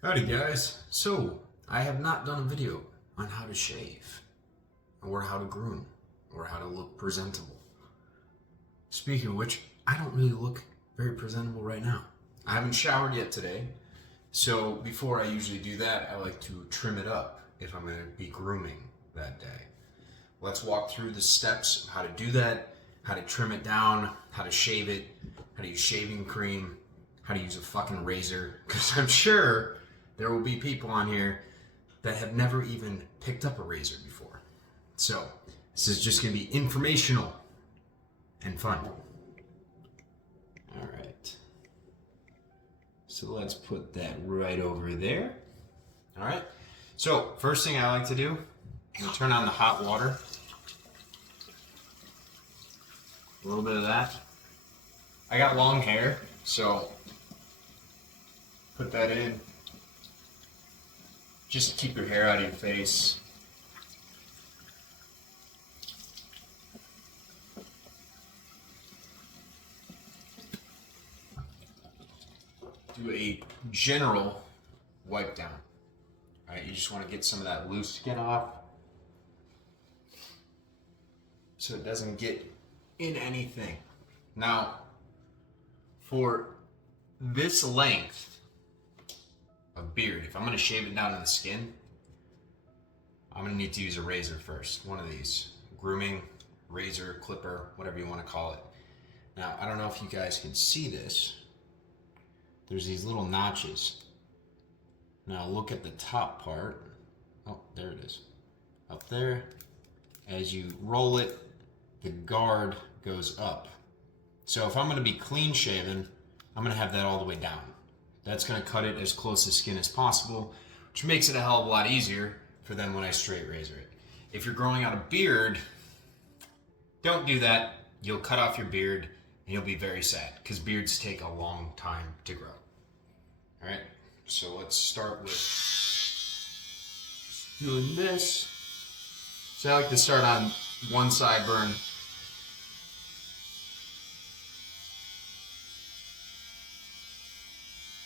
Howdy guys. So, I have not done a video on how to shave, or how to groom, or how to look presentable. Speaking of which, I don't really look very presentable right now. I haven't showered yet today, so before I usually do that, I like to trim it up if I'm going to be grooming that day. Let's walk through the steps of how to do that, how to trim it down, how to shave it, how to use shaving cream, how to use a fucking razor, because I'm sure there will be people on here that have never even picked up a razor before. So, this is just going to be informational and fun. All right. So let's put that right over there. All right. So, first thing I like to do, I'm going to turn on the hot water. A little bit of that. I got long hair, so put that in. Just keep your hair out of your face. Do a general wipe down. All right, you just want to get some of that loose skin off so it doesn't get in anything. Now, for this length of beard, if I'm going to shave it down to the skin, I'm going to need to use a razor first. One of these. Grooming, razor, clipper, whatever you want to call it. Now, I don't know if you guys can see this. There's these little notches. Now look at the top part. Oh, there it is. Up there. As you roll it, the guard goes up. So if I'm going to be clean shaven, I'm going to have that all the way down. That's going to cut it as close to skin as possible, which makes it a hell of a lot easier for them when I straight razor it. If you're growing out a beard, don't do that. You'll cut off your beard and you'll be very sad because beards take a long time to grow. All right, so let's start with doing this. So I like to start on one sideburn.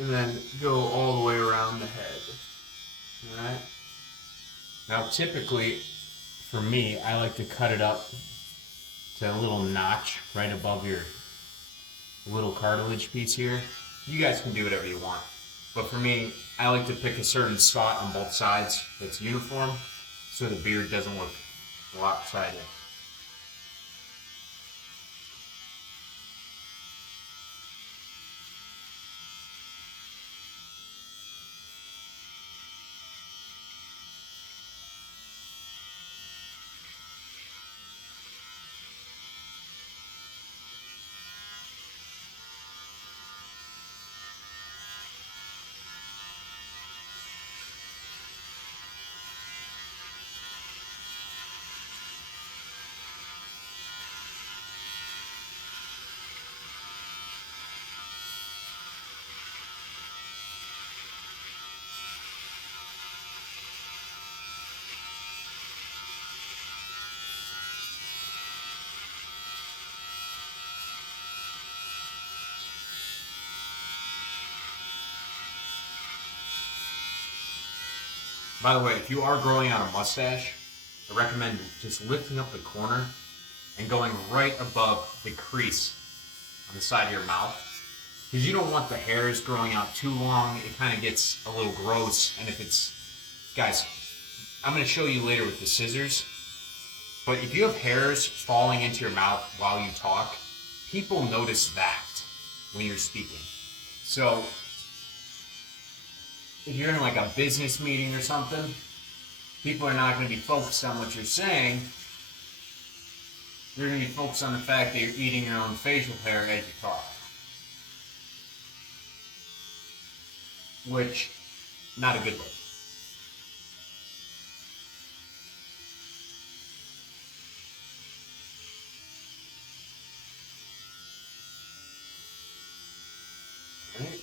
And then go all the way around the head. All right. Now, typically, for me, I like to cut it up to a little notch right above your little cartilage piece here. You guys can do whatever you want. But for me, I like to pick a certain spot on both sides that's uniform so the beard doesn't look lopsided. By the way, if you are growing out a mustache, I recommend just lifting up the corner and going right above the crease on the side of your mouth. Because you don't want the hairs growing out too long. It kind of gets a little gross. And if it's... Guys, I'm going to show you later with the scissors. But if you have hairs falling into your mouth while you talk, people notice that when you're speaking. So if you're in like a business meeting or something, people are not going to be focused on what you're saying. They're going to be focused on the fact that you're eating your own facial hair as you talk. Which, not a good look. Right.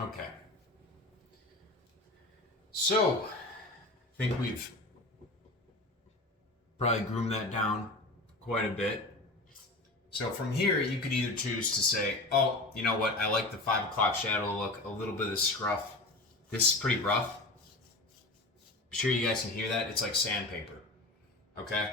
Okay. So, I think we've probably groomed that down quite a bit. So from here, you could either choose to say, oh, you know what, I like the 5 o'clock shadow look, a little bit of scruff. This is pretty rough. I'm sure you guys can hear that. It's like sandpaper. Okay?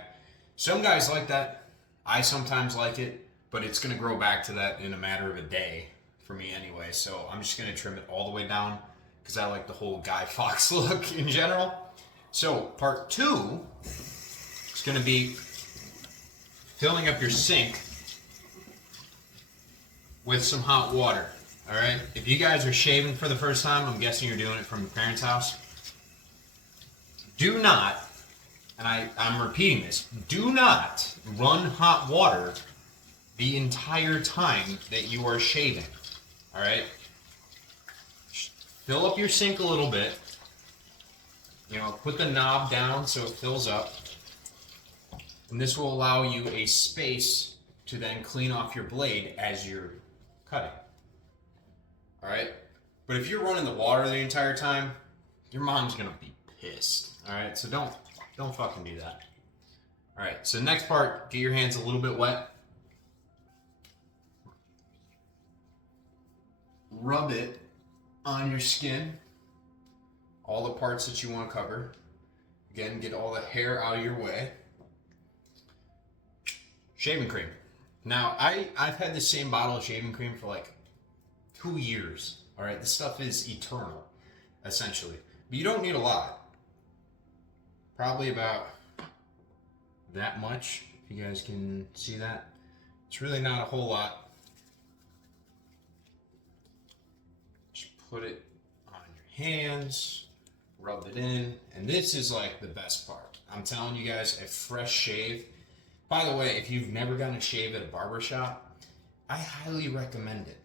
Some guys like that. I sometimes like it, but it's going to grow back to that in a matter of a day for me anyway. So I'm just going to trim it all the way down because I like the whole Guy Fawkes look in general. So part 2 is going to be filling up your sink with some hot water. All right? If you guys are shaving for the first time, I'm guessing you're doing it from your parents' house. Do not, and I'm repeating this, do not run hot water the entire time that you are shaving. All right? Fill up your sink a little bit. You know, put the knob down so it fills up. And this will allow you a space to then clean off your blade as you're cutting. All right? But if you're running the water the entire time, your mom's going to be pissed. All right? So don't fucking do that. All right, so next part, get your hands a little bit wet. Rub it on your skin, all the parts that you want to cover. Again, get all the hair out of your way. Shaving cream. Now, I've had the same bottle of shaving cream for like 2 years. All right, this stuff is eternal, essentially. But you don't need a lot. Probably about that much, if you guys can see that. It's really not a whole lot. Just put it on your hands, rub it in, and this is like the best part. I'm telling you guys, a fresh shave. By the way, if you've never gotten a shave at a barber shop, I highly recommend it.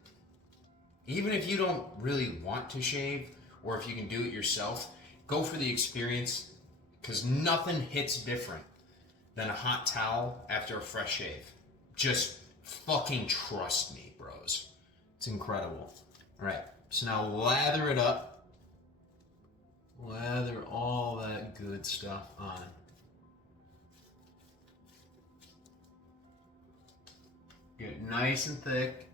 Even if you don't really want to shave, or if you can do it yourself, go for the experience, because nothing hits different than a hot towel after a fresh shave. Just fucking trust me, bros. It's incredible. All right, so now lather it up. Lather all that good stuff on. Get it nice and thick.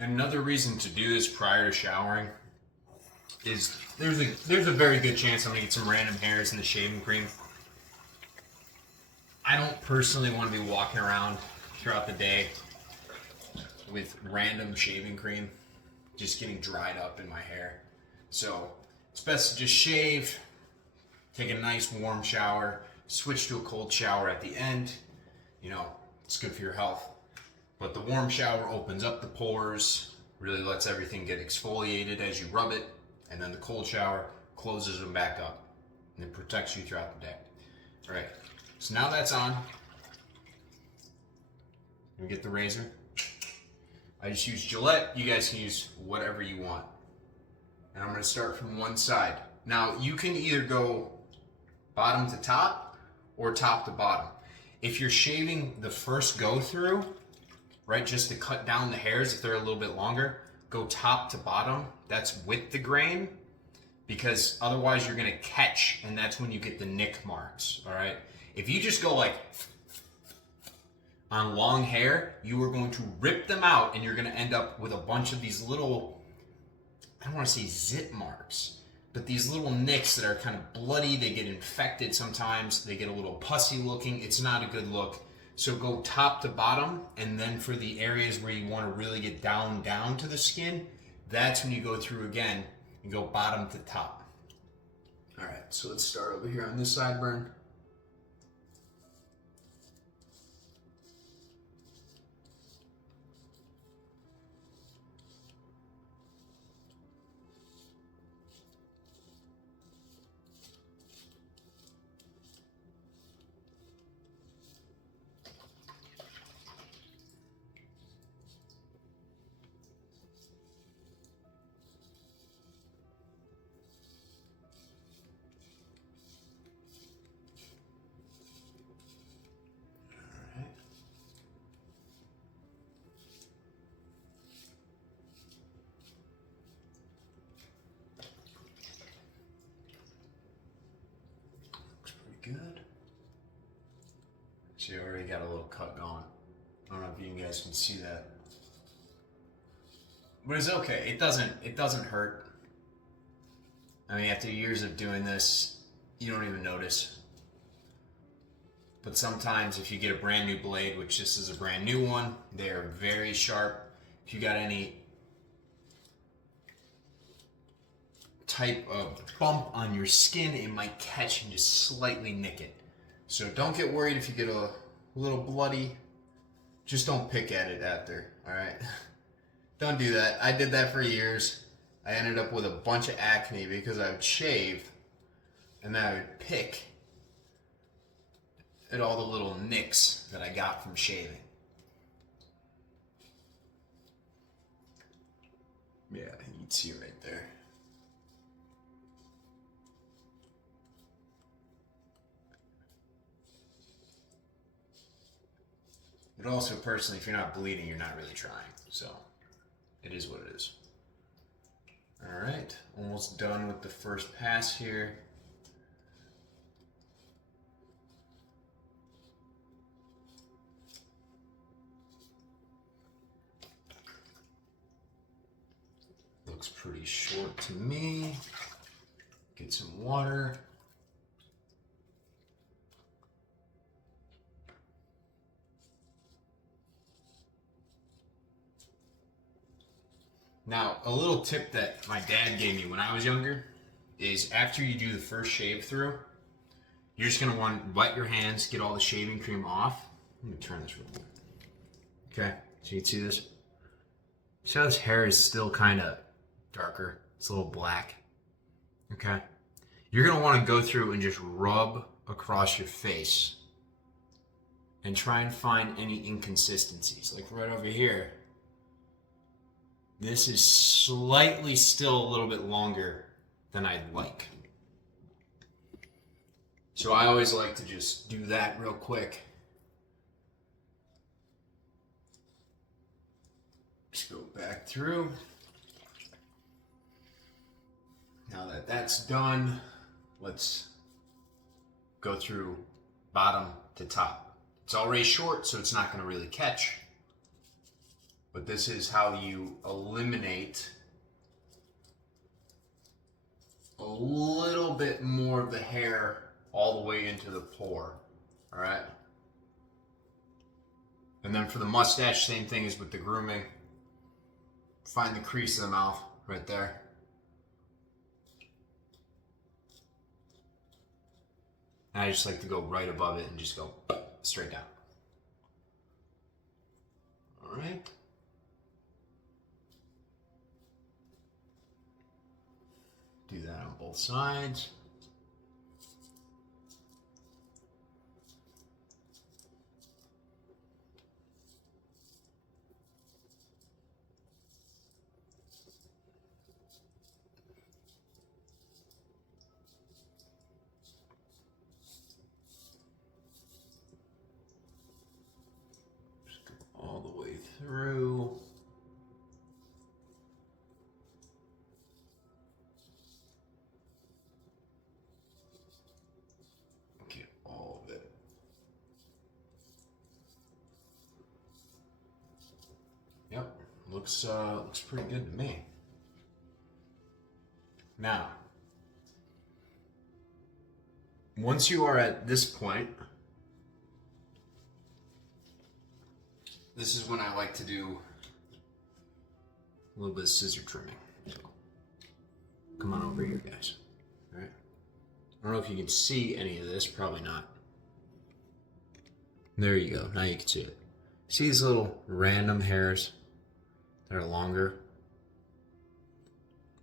Another reason to do this prior to showering is there's a very good chance I'm gonna get some random hairs in the shaving cream. I don't personally want to be walking around throughout the day with random shaving cream just getting dried up in my hair. So it's best to just shave, take a nice warm shower, switch to a cold shower at the end. You know, it's good for your health. But the warm shower opens up the pores, really lets everything get exfoliated as you rub it, and then the cold shower closes them back up, and it protects you throughout the day. All right, so now that's on. You get the razor. I just use Gillette. You guys can use whatever you want. And I'm gonna start from one side. Now, you can either go bottom to top or top to bottom. If you're shaving the first go through, right, just to cut down the hairs if they're a little bit longer, go top to bottom. That's with the grain, because otherwise you're gonna catch, and that's when you get the nick marks, all right? If you just go like on long hair, you are going to rip them out, and you're gonna end up with a bunch of these little, I don't wanna say zit marks, but these little nicks that are kind of bloody, they get infected sometimes, they get a little pussy looking, it's not a good look. So go top to bottom, and then for the areas where you want to really get down to the skin, that's when you go through again and go bottom to top. All right, so let's start over here on this sideburn. See, I already got a little cut going. I don't know if you guys can see that. But it's okay. It doesn't hurt. I mean, after years of doing this, you don't even notice. But sometimes if you get a brand new blade, which this is a brand new one, they are very sharp. If you got any type of bump on your skin, it might catch and just slightly nick it. So don't get worried if you get a little bloody. Just don't pick at it after, all right? Don't do that. I did that for years. I ended up with a bunch of acne because I would shave and then I would pick at all the little nicks that I got from shaving. Yeah, you can see right there. But also, personally, if you're not bleeding, you're not really trying. So, it is what it is. Alright, almost done with the first pass here. Looks pretty short to me. Get some water. Now, a little tip that my dad gave me when I was younger is after you do the first shave through, you're just gonna want to wet your hands, get all the shaving cream off. Let me turn this real quick. Okay, so you can see this. See how this hair is still kind of darker? It's a little black. Okay, you're gonna want to go through and just rub across your face and try and find any inconsistencies. Like right over here. This is slightly still a little bit longer than I'd like. So I always like to just do that real quick. Just go back through. Now that that's done, let's go through bottom to top. It's already short, so it's not going to really catch. But this is how you eliminate a little bit more of the hair all the way into the pore, all right? And then for the mustache, same thing as with the grooming. Find the crease of the mouth right there. And I just like to go right above it and just go straight down. All right. Do that on both sides. Just go all the way through. Yep, looks pretty good to me. Now, once you are at this point, this is when I like to do a little bit of scissor trimming. So, come on over here, guys. All right. I don't know if you can see any of this, probably not. There you go, now you can see it. See these little random hairs that are longer?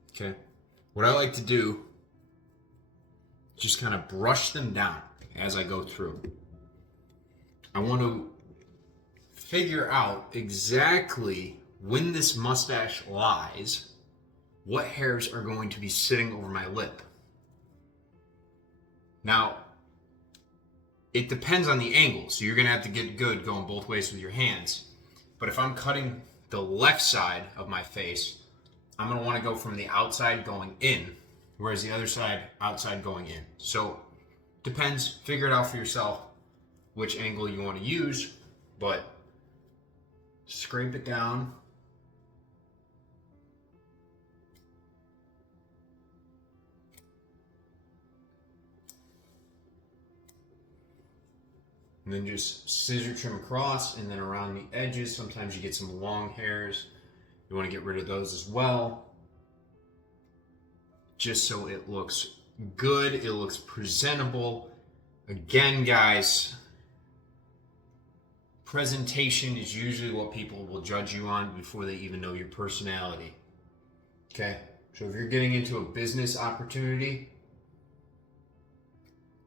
Okay. What I like to do is just kind of brush them down as I go through. I want to figure out exactly when this mustache lies, what hairs are going to be sitting over my lip. Now, it depends on the angle, so you're gonna have to get good going both ways with your hands. But if I'm cutting the left side of my face, I'm gonna wanna go from the outside going in, whereas the other side, outside going in. So, depends, figure it out for yourself. which angle you want to use, but scrape it down. And then just scissor trim across, and then around the edges. Sometimes you get some long hairs. You want to get rid of those as well. Just so it looks good, it looks presentable. Again, guys, presentation is usually what people will judge you on before they even know your personality. Okay? So if you're getting into a business opportunity,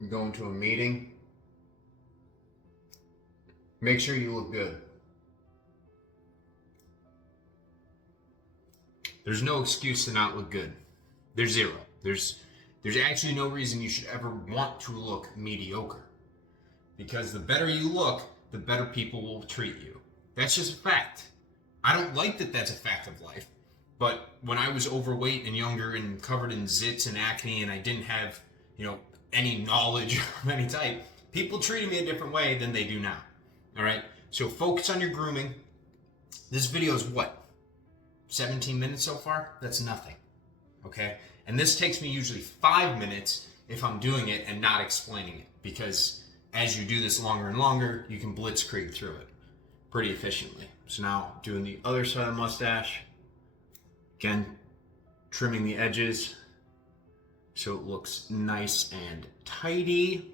you're going to a meeting, make sure you look good. There's no excuse to not look good. There's zero. There's actually no reason you should ever want to look mediocre. Because the better you look, the better people will treat you. That's just a fact. I don't like that that's a fact of life. But when I was overweight and younger and covered in zits and acne and I didn't have, any knowledge of any type, people treated me a different way than they do now. All right? So focus on your grooming. This video is what? 17 minutes so far? That's nothing. Okay? And this takes me usually 5 minutes if I'm doing it and not explaining it. Because as you do this longer and longer, you can blitzkrieg through it pretty efficiently. So now doing the other side of the mustache. Again, trimming the edges so it looks nice and tidy.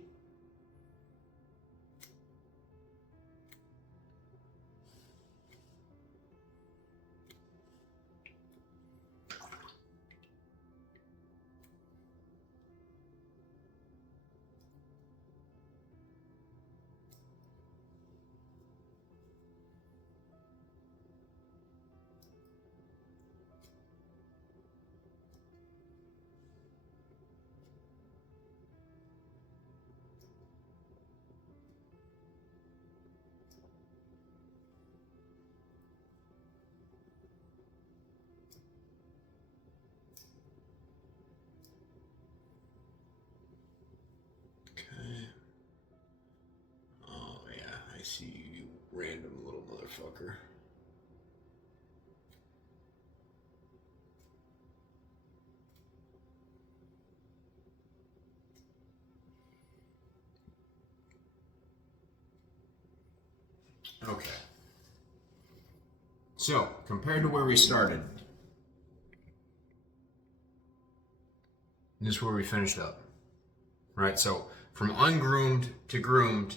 I see you, random little motherfucker. Okay. So, compared to where we started, this is where we finished up. Right? So, from ungroomed to groomed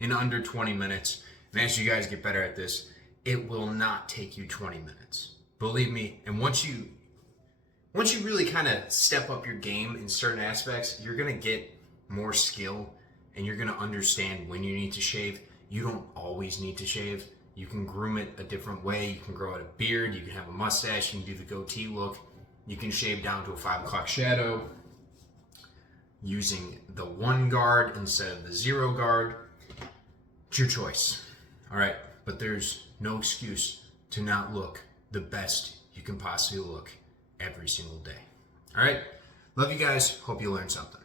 in under 20 minutes. And as you guys get better at this, it will not take you 20 minutes. Believe me. And once you really kind of step up your game in certain aspects, you're going to get more skill and you're going to understand when you need to shave. You don't always need to shave. You can groom it a different way. You can grow out a beard. You can have a mustache. You can do the goatee look. You can shave down to a 5 o'clock shadow using the 1 guard instead of the 0 guard. It's your choice. All right. But there's no excuse to not look the best you can possibly look every single day. All right. Love you guys. Hope you learned something.